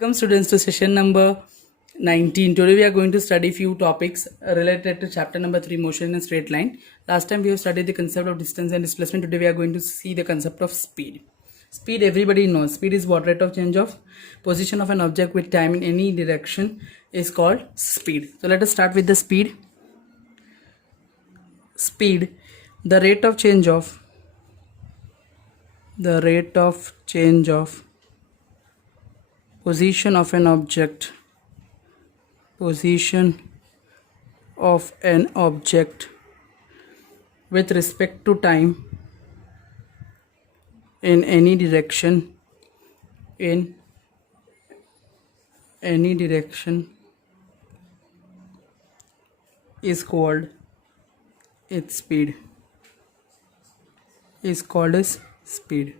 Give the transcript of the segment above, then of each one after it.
Welcome students to session number 19. Today we are going to study few topics related to chapter number 3, motion in a straight line. Last time we have studied the concept of distance and displacement. Today we are going to see the concept of speed. Speed, everybody knows. Speed is what? Rate of change of position of an object with time in any direction is called speed. So let us start with the speed. Speed, the rate of change of position of an object with respect to time in any direction is called its speed, is called as speed.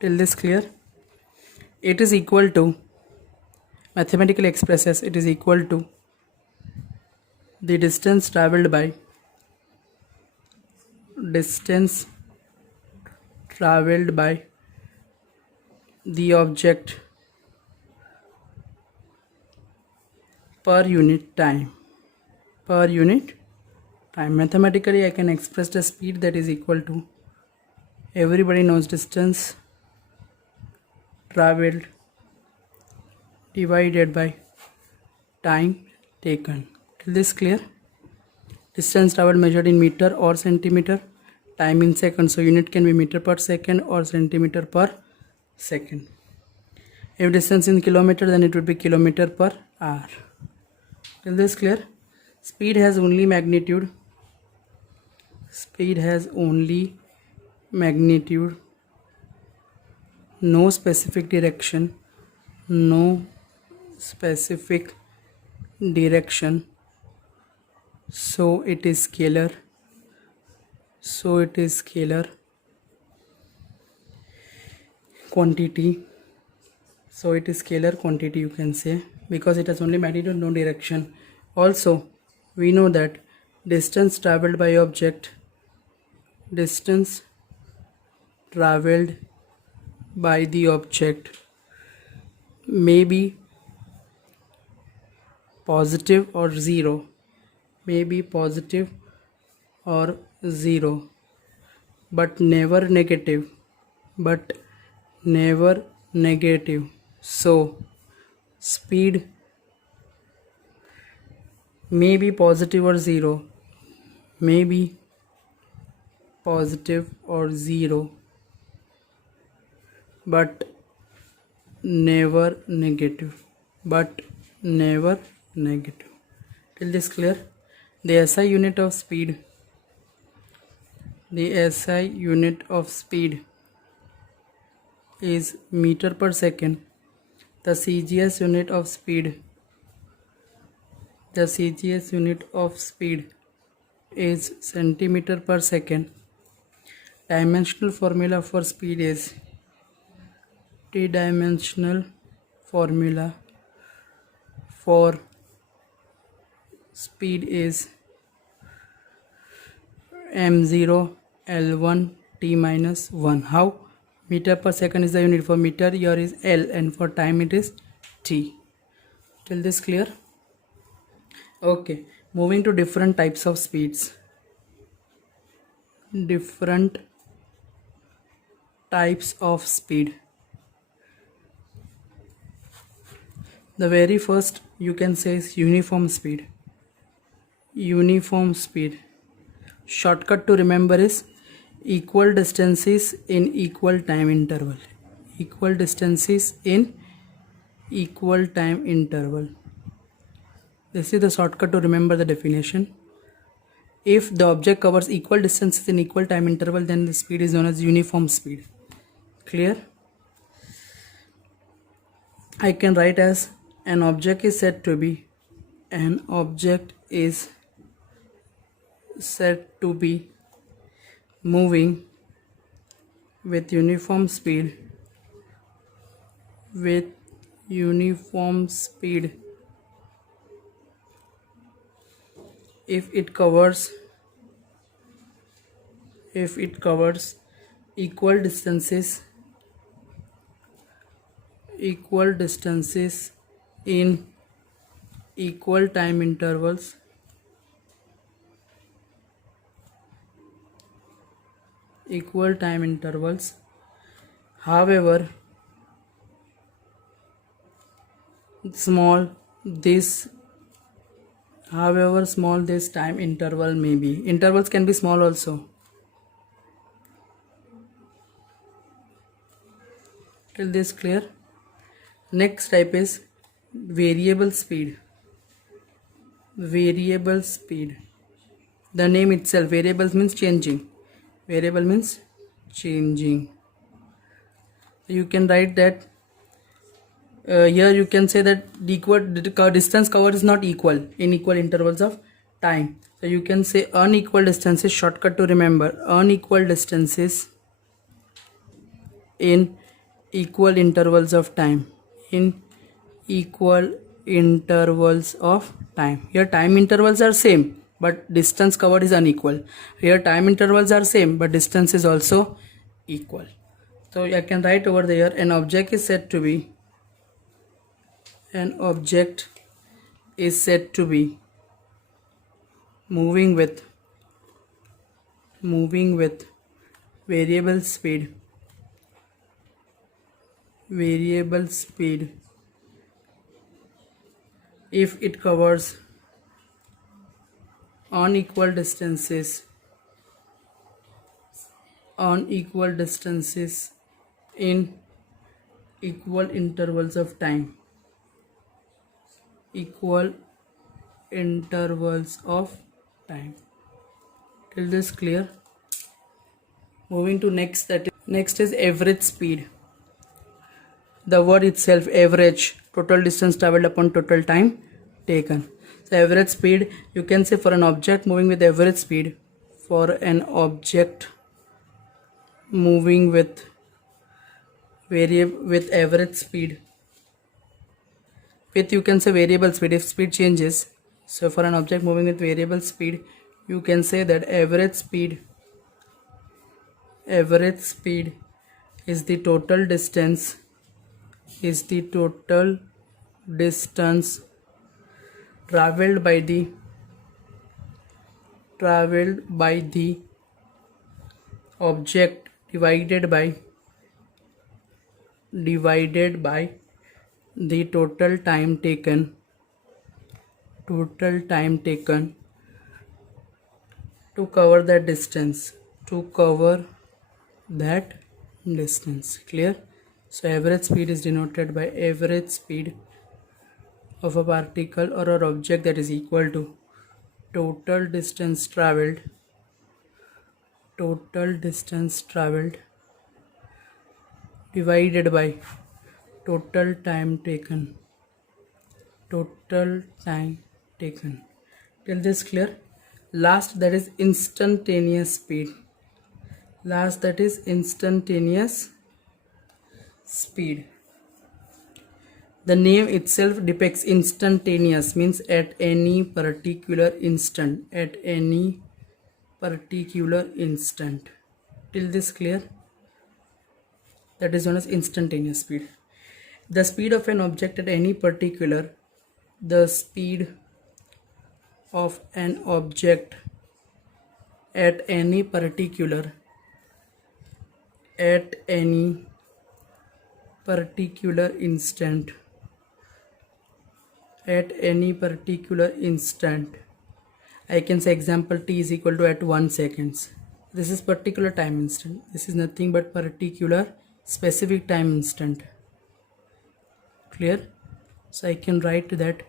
Till this clear? It is equal to, mathematically expressed as, it is equal to the distance traveled by the object per unit time. Mathematically I can express the speed that is equal to, everybody knows, distance traveled divided by time taken. Till this clear? Distance traveled measured in meter or centimeter, time in seconds, so unit can be meter per second or centimeter per second. If distance in kilometer, then it would be kilometer per hour. Till this clear? Speed has only magnitude, no specific direction, so it is scalar, quantity, you can say, because it has only magnitude, no direction. Also we know that distance traveled by object may be positive or zero, but never negative. So speed may be positive or zero, but never negative. Till this clear? The SI unit of speed is meter per second. The CGS unit of speed is centimeter per second. Dimensional formula for speed is m0 L1 t minus 1. How? Meter per second is the unit. For meter here is L, and for time it is t. Till this clear? Okay, moving to different types of speeds. The very first you can say is uniform speed. Shortcut to remember is equal distances in equal time interval. This is the shortcut to remember the definition. If the object covers equal distances in equal time interval, then the speed is known as uniform speed. Clear? I can write as an object is said to be moving with uniform speed if it covers equal distances equal distances in equal time intervals however small this time interval may be. Intervals can be small also. Till this clear? Next type is variable speed. Variable speed. The name itself, variables means changing. Variable means changing. You can write that here you can say that the distance covered is not equal in equal intervals of time. So you can say unequal distances, shortcut to remember, unequal distances in equal intervals of time. In equal intervals of time. Here time intervals are same but distance covered is unequal. Here time intervals are same but distance is also equal. So I can write over there, an object is said to be moving with variable speed if it covers unequal distances in equal intervals of time. Till this clear? Moving to next is average speed. The word itself, average, total distance traveled upon total time taken. So average speed, you can say for an object moving with average speed, with average speed, with you can say variable speed if speed changes. So for an object moving with variable speed, you can say that average speed is the total distance traveled by the object divided by the total time taken to cover that distance. Clear? So average speed is denoted by average speed of a particle or an object that is equal to total distance traveled divided by total time taken. Till this clear? Last, that is instantaneous speed. The name itself depicts instantaneous, means at any particular instant. Till this clear? That is known as instantaneous speed. The speed of an object at any particular instant, I can say example t is equal to at 1 seconds. This is particular time instant. This is nothing but particular specific time instant. Clear? So I can write that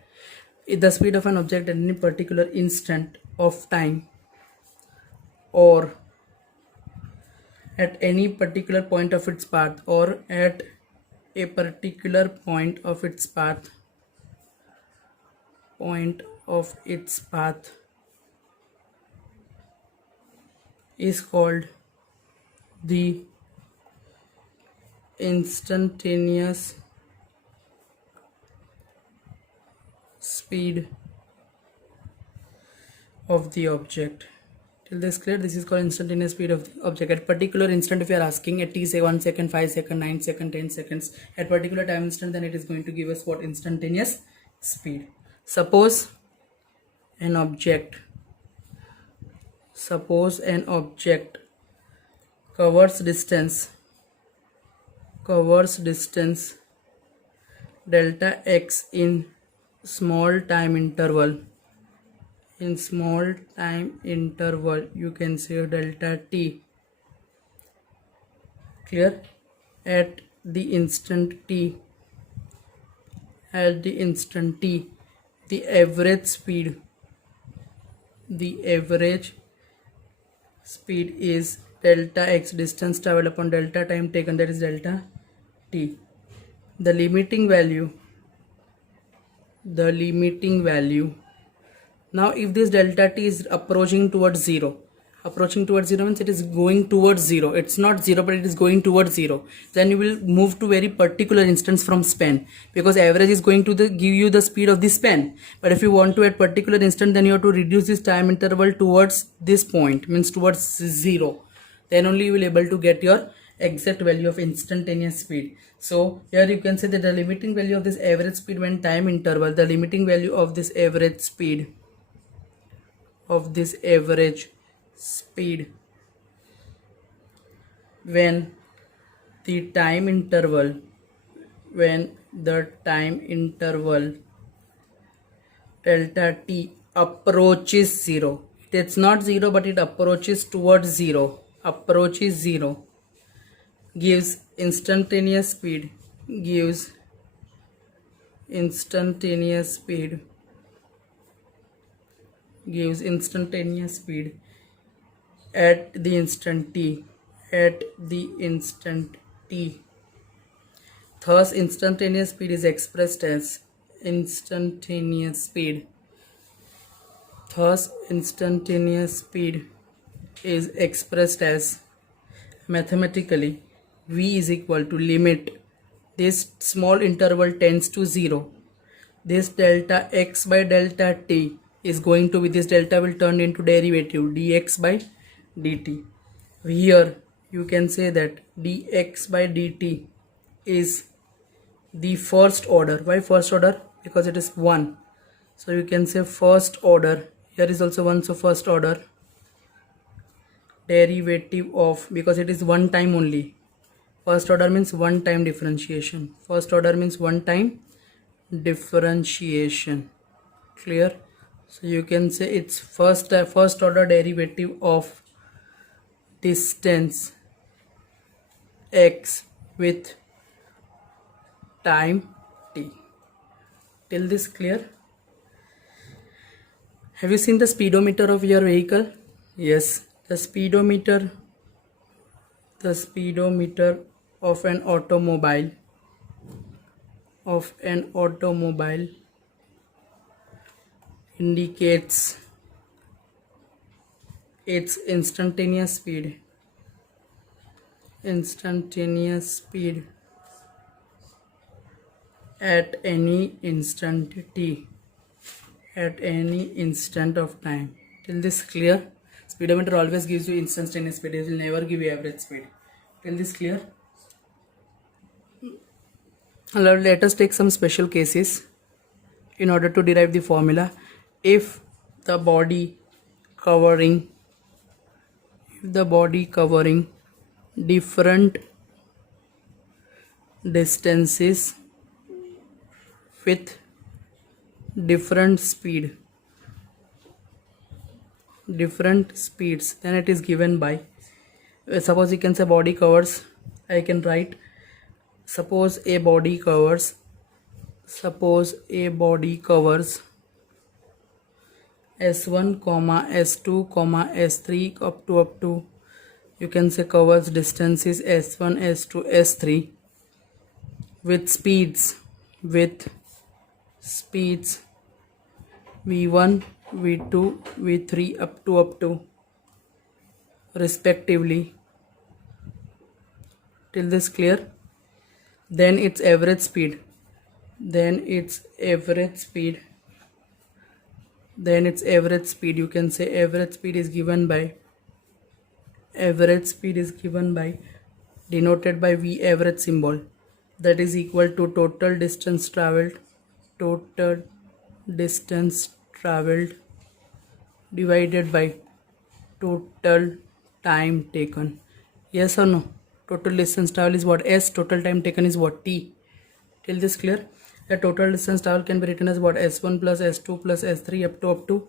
the speed of an object at any particular instant of time or at any particular point of its path or at a particular point of its path is called the instantaneous speed of the object. Till this clear? This is called instantaneous speed of the object. At particular instant, if you are asking at t say 1 second, 5 second, 9 second, 10 seconds, at particular time instant, then it is going to give us what? Instantaneous speed. Suppose an object covers distance delta x in small time interval. In small time interval, you can say delta t. Clear? At the instant t, the average speed is delta x, distance traveled upon delta time taken, that is delta t. The limiting value, now if this delta t is approaching towards 0 means it is going towards 0. It's not 0, but it is going towards 0. Then you will move to very particular instance from span, because average is going to give you the speed of the span. But if you want to at particular instant, then you have to reduce this time interval towards this point, means towards 0. Then only you will able to get your exact value of instantaneous speed. So here you can say that the limiting value of this average speed when time interval, the limiting value of this average speed when the time interval delta t approaches 0. It's not 0, but it approaches towards 0. Gives instantaneous speed at the instant t. Thus instantaneous speed is expressed as mathematically v is equal to limit this small interval tends to 0. This delta x by delta t is going to be, this delta will turn into derivative dx by dt. Here you can say that dx by dt is the first order. Why first order? Because it is 1. So you can say first order. Here is also 1, so first order derivative of, because it is one time only. First order means one time differentiation. Clear? So you can say it's first order derivative of distance x with time t. Till this clear? Have you seen the speedometer of your vehicle? Yes, the speedometer of an automobile indicates its instantaneous speed at any instant t, at any instant of time. Till this clear? Speedometer always gives you instantaneous speed, it will never give you average speed. Till this clear? Now let us take some special cases in order to derive the formula. If the body covering different distances with different speeds, then it is given by, suppose you can say body covers, I can write, suppose a body covers s1, s2, s3 up to you can say covers distances s1, s2, s3 with speeds v1, v2, v3 up to respectively. Till this clear? Then its average speed then its average speed, you can say average speed is given by denoted by V average symbol, that is equal to total distance traveled divided by total time taken. Yes or no? Total distance travel is what? S. Total time taken is what? T. Till this clear? The total distance travel can be written as what? S1 plus S2 plus S3 up to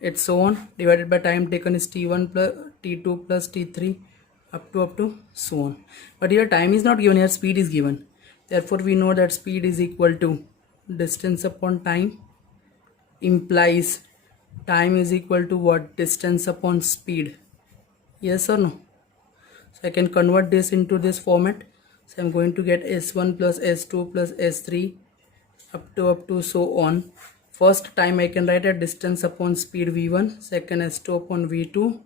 it's so on, divided by time taken is T1 plus T2 plus T3 up to so on. But here time is not given, here speed is given. Therefore we know that speed is equal to distance upon time, implies time is equal to what? Distance upon speed. Yes or no? So I can convert this into this format. So I'm going to get S1 plus S2 plus S3 up to so on. First time I can write a distance upon speed V1, second S2 upon V2,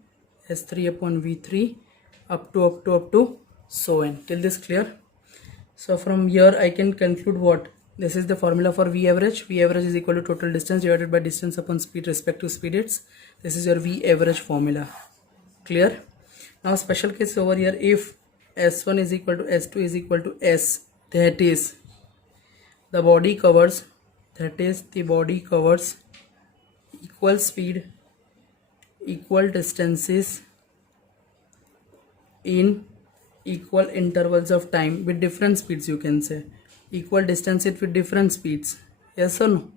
S3 upon V3 up to so on. Till this clear? So from here I can conclude what? This is the formula for V average. V average is equal to total distance divided by distance upon speed respective speed hits. This is your V average formula. Clear? Now special case over here, if S1 is equal to S2 is equal to S, that is the body covers equal speed, equal distances in equal intervals of time with different speeds, you can say equal distances with different speeds. Yes or no?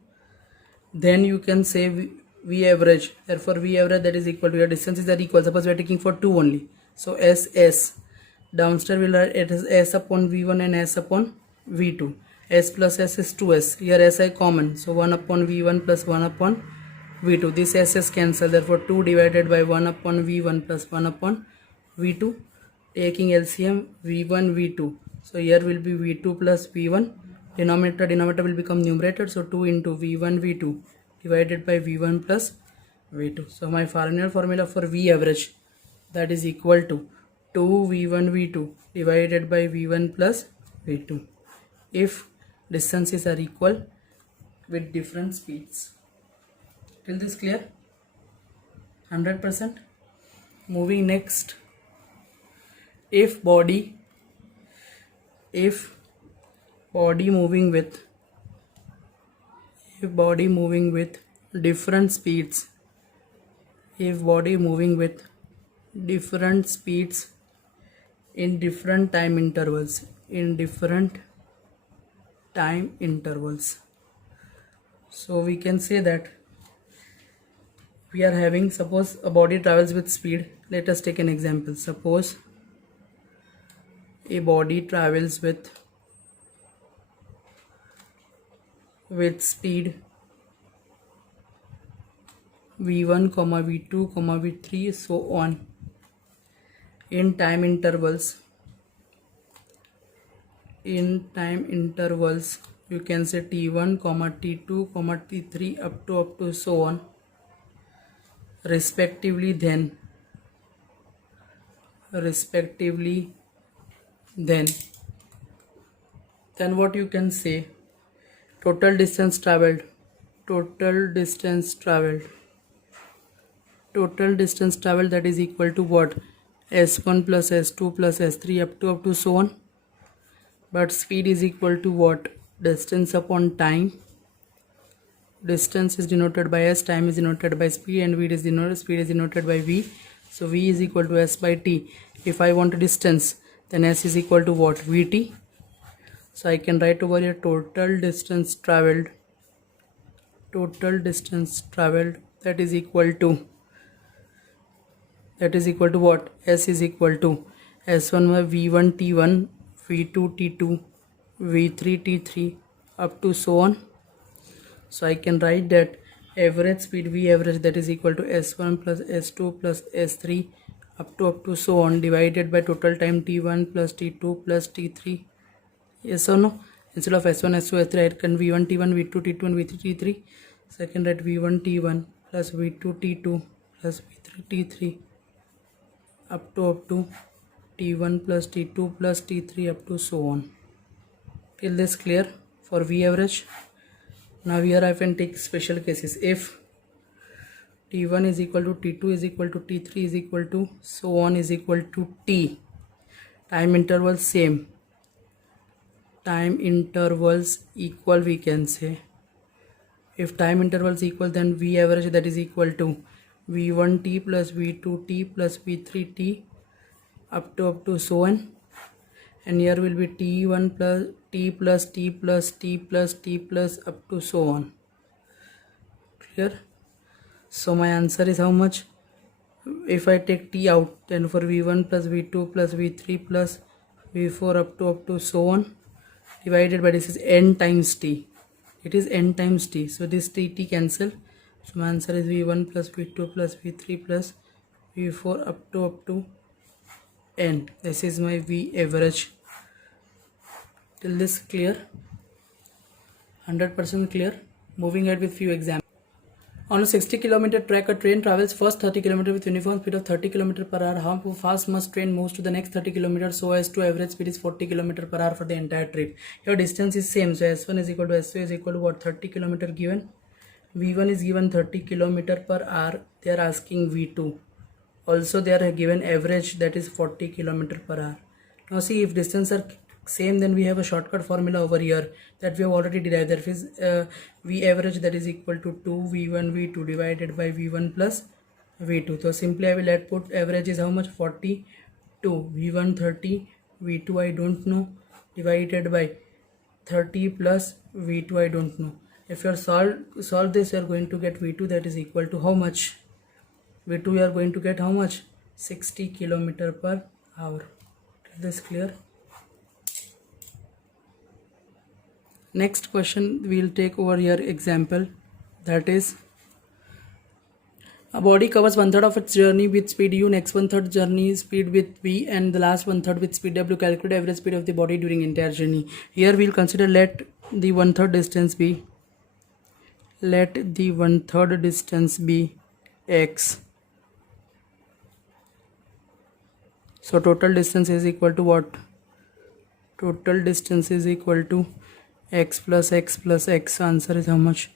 Then you can say V average. Therefore V average, that is equal to your distances are equal. Suppose we are taking for 2 only, so S downstairs will write it is S upon V1 and S upon V2. S plus S is 2S. Here S I common, so 1 upon V1 plus 1 upon V2. This S is cancelled, therefore 2 divided by 1 upon V1 plus 1 upon V2. Taking LCM V1 V2. So here will be V2 plus V1. Denominator will become numerator. So 2 into V1 V2 divided by V1 plus V2. So my final formula for V average, that is equal to 2 V1 V2 divided by V1 plus V2 if distances are equal with different speeds. Till this clear? 100%. Moving next, if body moving with different speeds, in different time intervals, so we can say that we are having, suppose a body travels with speed. Let us take an example. Suppose a body travels with speed V1, V2, V3, so on in time intervals, you can say T1, T2, T3 up to so on respectively. Then what you can say, total distance traveled, that is equal to what? S1 plus S2 plus S3 up to so on. But speed is equal to what? Distance upon time. Distance is denoted by S, time is denoted by speed, and speed is denoted by V. So V is equal to S by T. If I want a distance, then S is equal to what? Vt. So I can write over here total distance traveled, that is equal to what? S is equal to S1 by V1 T1, V2 T2, V3 T3 up to so on. So I can write that average speed V average, that is equal to S1 plus S2 plus S3 up to so on divided by total time T1 plus T2 plus T3. Yes or no? Instead of S1 S2 S3 I can V1 T1 V2 T2 and V3 T3. So I can write V1 T1 plus V2 T2 plus V3 T3 up to T1 plus T2 plus T3 up to so on. Till this clear for V average? Now here I can take special cases. If T1 is equal to T2 is equal to T3 is equal to so on is equal to T, time intervals same, time intervals equal, we can say. If time intervals equal, then V average, that is equal to V1T plus V2T plus V3T up to so on, and here will be T1 plus T plus T plus T plus T plus up to so on. Clear? So my answer is how much? If I take T out, then for V1 plus V2 plus V3 plus V4 up to so on, divided by, this is n times T. It is n times T. So this T cancel. So my answer is V1 plus V2 plus V3 plus V4 up to n. This is my V average. Till this clear? 100% clear? Moving ahead with few examples. On a 60-kilometer track, a train travels first 30 km with uniform speed of 30 km per hour. How fast must train moves to the next 30 km so as to average speed is 40 km per hour for the entire trip? Your distance is same. So S1 is equal to S2 is equal to what? 30 km given. V1 is given 30 km per hour. They are asking V2. Also they are given average, that is 40 km per hour. Now see, if distance are same, then we have a shortcut formula over here that we have already derived. That is V average, that is equal to 2 V1 V2 divided by V1 plus V2. So simply I will put average is how much? 42. V1 30, V2 I don't know, divided by 30 plus V2 I don't know. If you are solve this, you are going to get V2, that is equal to how much? V2 you are going to get how much? 60 km per hour. Is this clear? Next question we will take over here example, that is a body covers 1/3 of its journey with speed u, next 1/3 journey speed with v, and the last 1/3 with speed w. Calculate average speed of the body during entire journey. Here we will consider, let the 1/3 distance be, let the 1/3 distance be x. So total distance is equal to what? Total distance is equal to x plus x plus x. Answer is how much?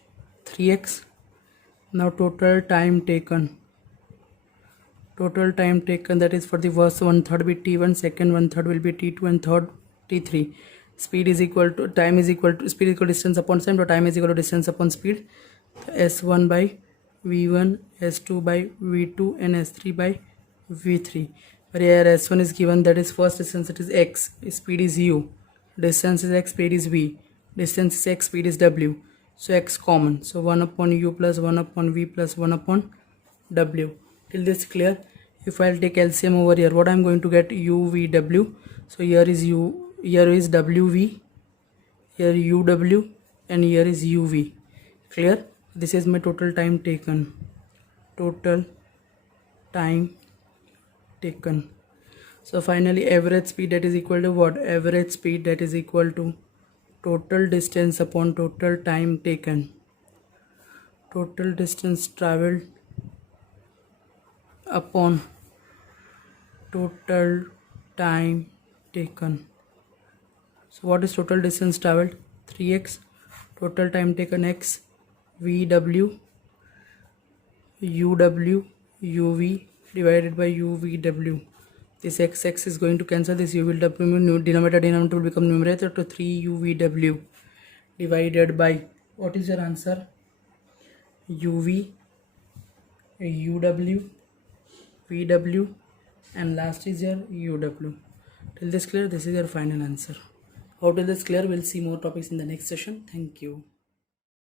3x. Now total time taken. Total time taken, that is for the first 1/3 be t1, second 1/3 will be t2, and third t3. Speed is equal to, time is equal to, speed is equal to distance upon time, so time is equal to distance upon speed. So s1 by v1, s2 by v2, and s3 by v3. But here s1 is given, that is first distance, it is x, speed is u, distance is x, speed is v, distance is x, speed is w. So x common, so 1 upon u plus 1 upon v plus 1 upon w. Till this clear? If I'll take LCM over here, what I'm going to get? u v w. So here is u, here is w v, here u w, and here is u v. Clear? This is my total time taken. Total time taken. So finally average speed, that is equal to what? Average speed, that is equal to total distance upon total time taken. Total distance traveled upon total time taken. So what is total distance traveled? 3x. Total time taken x, vw, uw, uv divided by uvw. This x is going to cancel, this u will w, denominator will become numerator, to 3 uvw divided by, what is your answer? uv, uw, vw, and last is your uw. Till this clear? This is your final answer. How till this clear? We'll see more topics in the next session. Thank you.